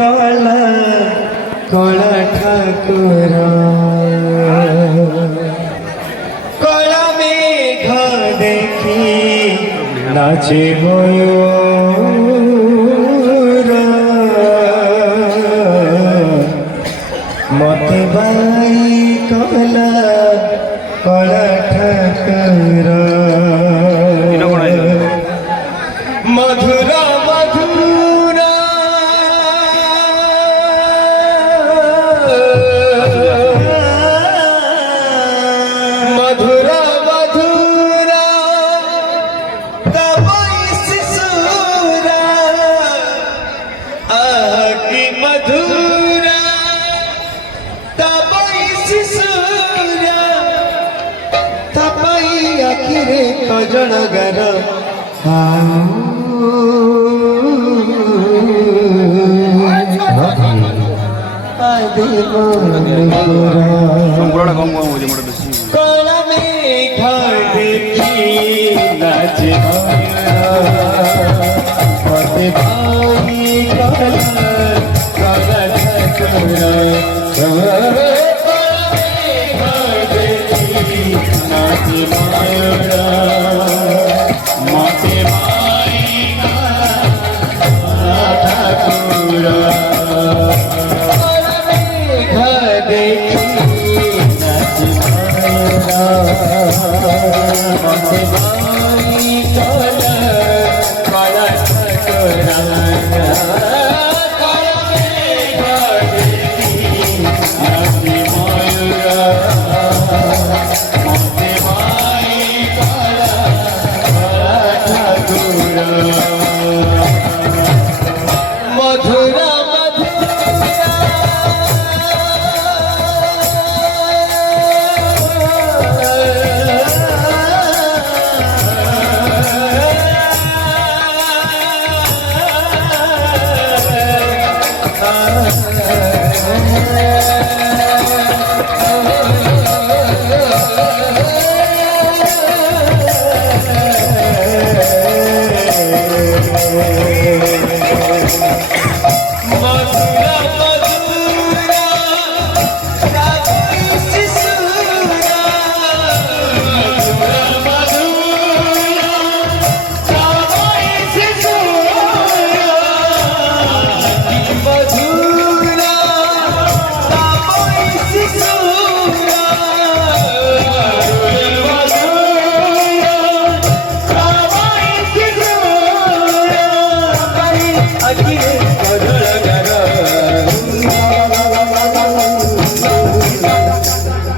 কলা কলা ঠাকুর কলা মেঘ দেখি নাচে ময়ূর মতে বাই কলা কলা ঠাকুর মধুরা মধুরা মধুরা মধুরা তবই শিশুরা আকি মধুরা তবই শিশুরা তবই আখিরে কজনগর কলা মেঘ দেখি নাচে মতে ভাই কলা কলা ঠাকুর দেখি নাচে ময়ূর মতে ভাই কলা ঠাকুর দেখি নাচে মতে ভাই কলা কলা ঠাকুর মধুরা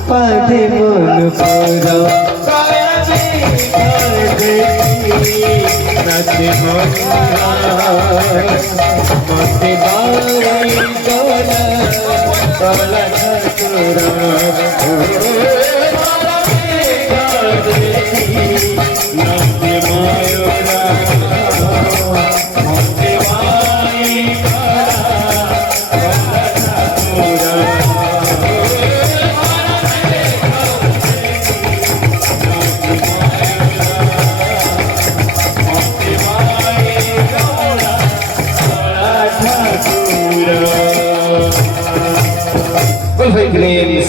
পাধে মন পুরা নাচে মতে বাই কলা কলা ঠাকুর নাচে ময়ূরা